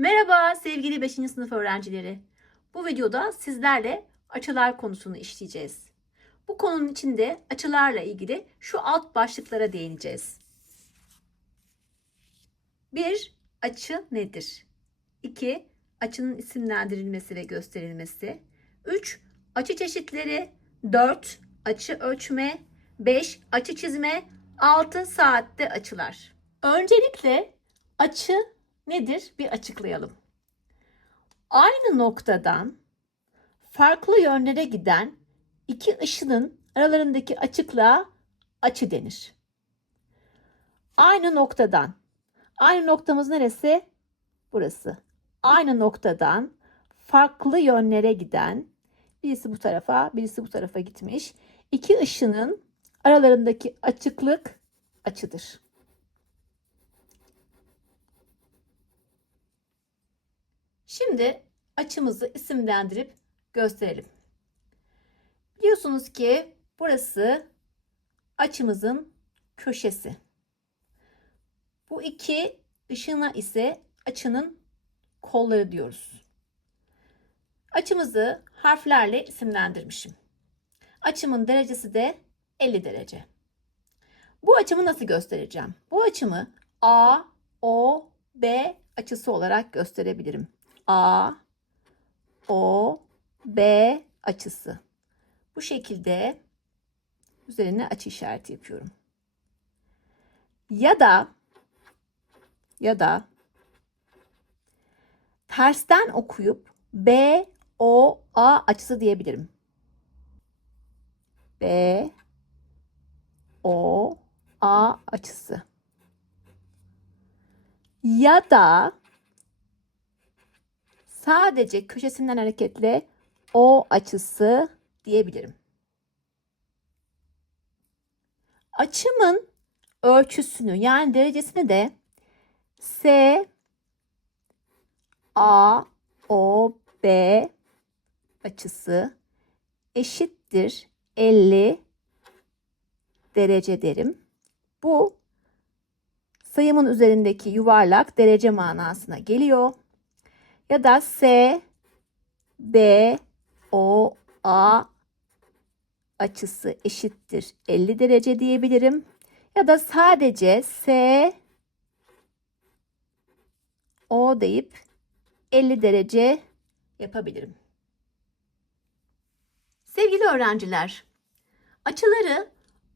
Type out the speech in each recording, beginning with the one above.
Merhaba sevgili 5. sınıf öğrencileri. Bu videoda sizlerle açılar konusunu işleyeceğiz. Bu konunun içinde açılarla ilgili şu alt başlıklara değineceğiz. 1. Açı nedir? 2. Açının isimlendirilmesi ve gösterilmesi. 3. Açı çeşitleri. 4. Açı ölçme. 5. Açı çizme. 6. Saatte açılar. Öncelikle açı nedir bir açıklayalım. Aynı noktadan farklı yönlere giden iki ışının aralarındaki açıklığa açı denir. Aynı noktadan. Aynı noktamız neresi? Burası. Aynı noktadan farklı yönlere giden birisi bu tarafa, birisi bu tarafa gitmiş. İki ışının aralarındaki açıklık açıdır. Şimdi açımızı isimlendirip gösterelim. Biliyorsunuz ki burası açımızın köşesi. Bu iki ışına ise açının kolları diyoruz. Açımızı harflerle isimlendirmişim. Açımın derecesi de 50 derece. Bu açımı nasıl göstereceğim? Bu açımı A, O, B açısı olarak gösterebilirim. A, O, B açısı. Bu şekilde üzerine açı işareti yapıyorum. Ya da ya da tersten okuyup B, O, A açısı diyebilirim. B, O, A açısı. Ya da sadece köşesinden hareketle O açısı diyebilirim. Açımın ölçüsünü yani derecesini de S A O B açısı eşittir 50 derece derim. Bu sayımın üzerindeki yuvarlak derece manasına geliyor. Ya da S B O A açısı eşittir 50 derece diyebilirim. Ya da sadece S O deyip 50 derece yapabilirim. Sevgili öğrenciler, açıları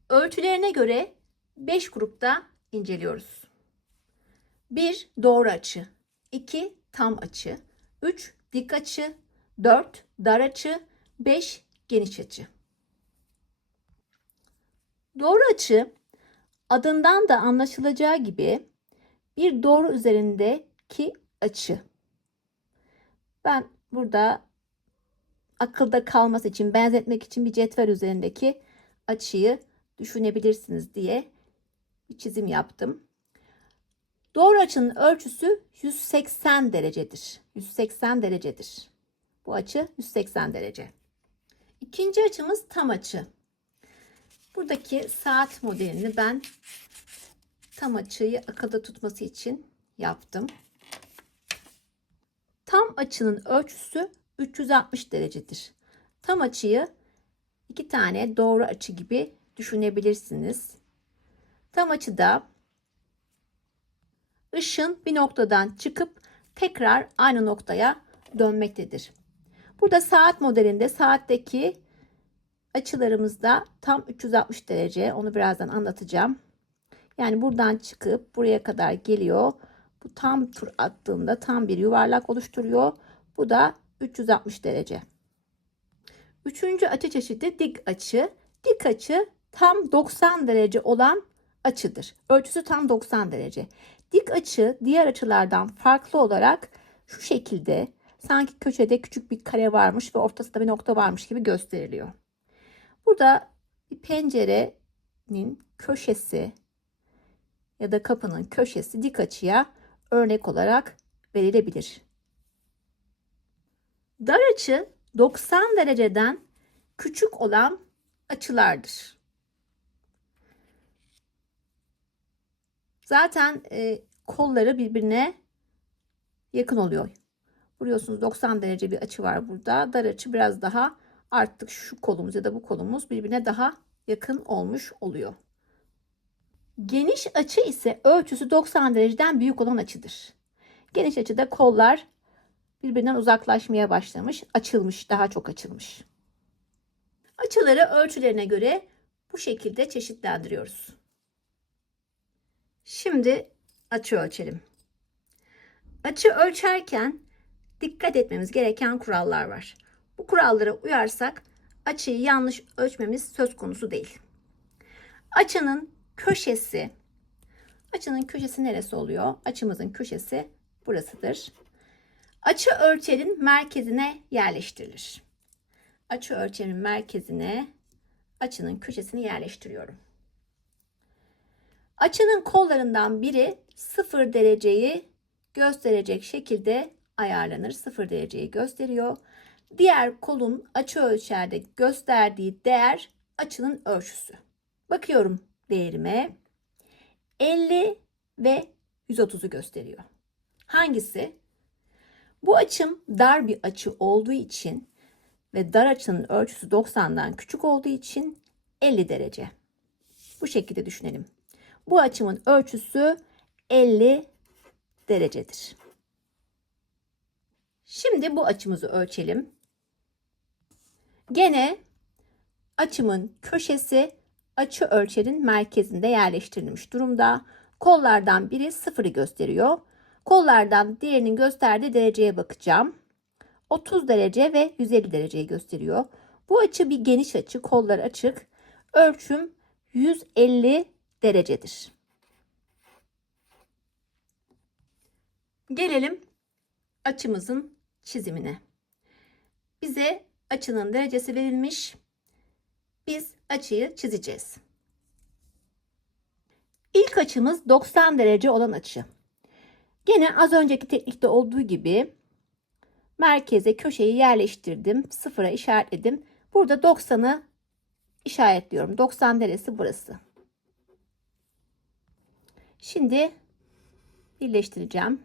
ölçülerine göre 5 grupta inceliyoruz. 1 doğru açı, 2 tam açı, 3 dik açı, 4 dar açı, 5 geniş açı. Doğru açı adından da anlaşılacağı gibi bir doğru üzerindeki açı. Ben burada akılda kalması için, benzetmek için bir cetvel üzerindeki açıyı düşünebilirsiniz diye bir çizim yaptım. Doğru açının ölçüsü 180 derecedir. 180 derecedir. Bu açı 180 derece. İkinci açımız tam açı. Buradaki saat modelini ben tam açıyı akılda tutması için yaptım. Tam açının ölçüsü 360 derecedir. Tam açıyı iki tane doğru açı gibi düşünebilirsiniz. Tam açıda ışın bir noktadan çıkıp tekrar aynı noktaya dönmektedir. Burada saat modelinde saatteki açılarımızda tam 360 derece. Onu birazdan anlatacağım. Yani buradan çıkıp buraya kadar geliyor. Bu tam tur attığında tam bir yuvarlak oluşturuyor. Bu da 360 derece. Üçüncü açı çeşidi dik açı. Dik açı tam 90 derece olan açıdır. Ölçüsü tam 90 derece. Dik açı diğer açılardan farklı olarak şu şekilde sanki köşede küçük bir kare varmış ve ortasında bir nokta varmış gibi gösteriliyor. Burada bir pencerenin köşesi ya da kapının köşesi dik açıya örnek olarak verilebilir. Dar açı 90 dereceden küçük olan açılardır. Zaten e, kolları birbirine yakın oluyor. Vuruyorsunuz 90 derece bir açı var burada. Dar açı biraz daha artık şu kolumuz ya da bu kolumuz birbirine daha yakın olmuş oluyor. Geniş açı ise ölçüsü 90 dereceden büyük olan açıdır. Geniş açıda kollar birbirinden uzaklaşmaya başlamış, açılmış, daha çok açılmış. Açıları ölçülerine göre bu şekilde çeşitlendiriyoruz. Şimdi açı ölçelim. Açı ölçerken dikkat etmemiz gereken kurallar var. Bu kurallara uyarsak açıyı yanlış ölçmemiz söz konusu değil. Açının köşesi açının köşesi neresi oluyor? Açımızın köşesi burasıdır. Açı ölçerin merkezine yerleştirilir. Açı ölçerin merkezine açının köşesini yerleştiriyorum. Açının kollarından biri 0 dereceyi gösterecek şekilde ayarlanır. 0 dereceyi gösteriyor. Diğer kolun açı ölçerde gösterdiği değer açının ölçüsü. Bakıyorum değerime 50 ve 130'u gösteriyor. Hangisi? Bu açım dar bir açı olduğu için ve dar açının ölçüsü 90'dan küçük olduğu için 50 derece. Bu şekilde düşünelim. Bu açımın ölçüsü 50 derecedir. Şimdi bu açımızı ölçelim. Gene açımın köşesi açı ölçerin merkezinde yerleştirilmiş durumda. Kollardan biri sıfırı gösteriyor. Kollardan diğerinin gösterdiği dereceye bakacağım. 30 derece ve 150 dereceyi gösteriyor. Bu açı bir geniş açı, kollar açık. Ölçüm 150 derecedir. Gelelim açımızın çizimine. Bize açının derecesi verilmiş. Biz açıyı çizeceğiz. İlk açımız 90 derece olan açı. Gene az önceki teknikte olduğu gibi merkeze köşeyi yerleştirdim. Sıfıra işaretledim. Burada 90'ı işaretliyorum. 90 derece burası. Şimdi birleştireceğim.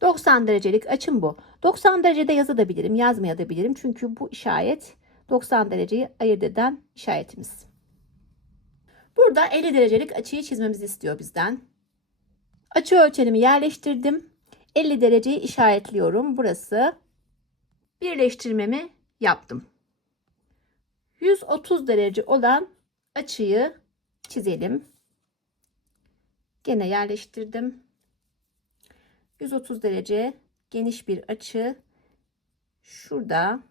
90 derecelik açım bu. 90 derecede yazabilirim, yazmayabilirim. Çünkü bu işaret 90 dereceyi ayırt eden işaretimiz. Burada 50 derecelik açıyı çizmemizi istiyor bizden. Açı ölçenimi yerleştirdim. 50 dereceyi işaretliyorum. Burası. Birleştirmemi yaptım. 130 derece olan açıyı çizelim. Gene yerleştirdim. 130 derece geniş bir açı. Şurada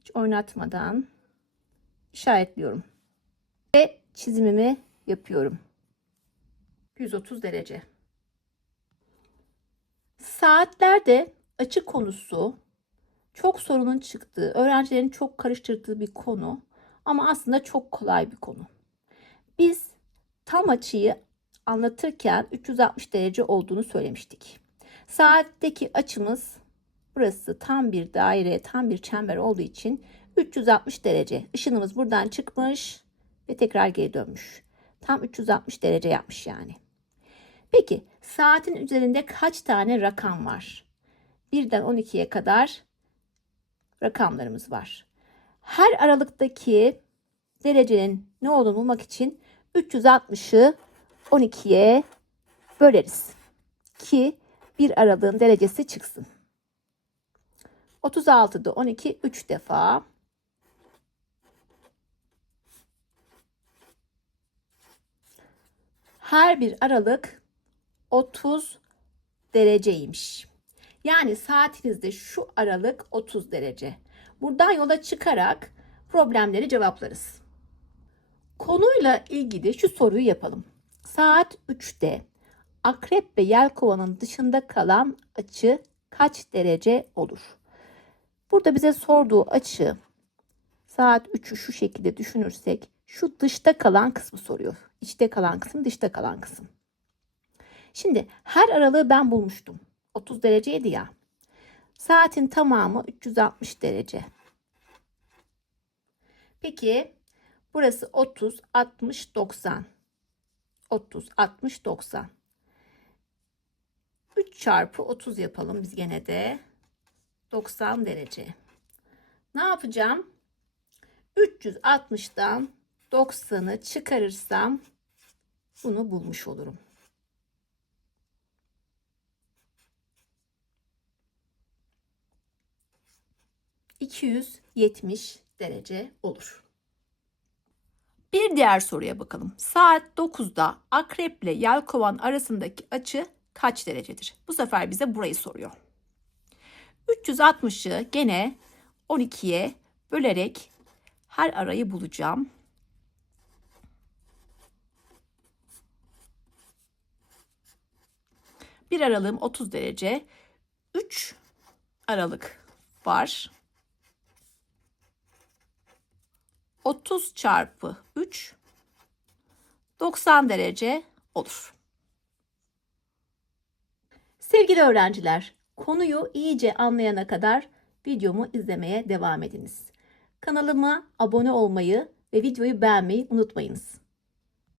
hiç oynatmadan işaretliyorum. Ve çizimimi yapıyorum. 130 derece. Saatlerde açı konusu çok sorunun çıktığı, öğrencilerin çok karıştırdığı bir konu ama aslında çok kolay bir konu. Biz tam açıyı anlatırken 360 derece olduğunu söylemiştik. Saatteki açımız burası tam bir daire, tam bir çember olduğu için 360 derece. Işınımız buradan çıkmış ve tekrar geri dönmüş. Tam 360 derece yapmış yani. Peki saatin üzerinde kaç tane rakam var? 1'den 12'ye kadar rakamlarımız var. Her aralıktaki derecenin ne olduğunu bulmak için 360'ı 12'ye böleriz. Ki bir aralığın derecesi çıksın. 36'da 12 3 defa. Her bir aralık 30 dereceymiş. Yani saatinizde şu aralık 30 derece. Buradan yola çıkarak problemleri cevaplarız. Konuyla ilgili şu soruyu yapalım. Saat 3'te akrep ve yelkovanın dışında kalan açı kaç derece olur? Burada bize sorduğu açı saat 3'ü şu şekilde düşünürsek şu dışta kalan kısmı soruyor. İçte kalan kısım, dışta kalan kısım. Şimdi her aralığı ben bulmuştum. 30 dereceydi ya. Saatin tamamı 360 derece. Peki burası 30, 60, 90. 30, 60, 90. 3 çarpı 30 yapalım biz gene de. 90 derece. Ne yapacağım? 360'dan 90'ı çıkarırsam bunu bulmuş olurum. ...270 derece olur. Bir diğer soruya bakalım. Saat 9'da akrep ile yelkovan arasındaki açı kaç derecedir? Bu sefer bize burayı soruyor. 360'ı gene 12'ye bölerek her arayı bulacağım. Bir aralığım 30 derece. 3 aralık var. 30 çarpı 3 90 derece olur. Sevgili öğrenciler, konuyu iyice anlayana kadar videomu izlemeye devam ediniz. Kanalıma abone olmayı ve videoyu beğenmeyi unutmayınız.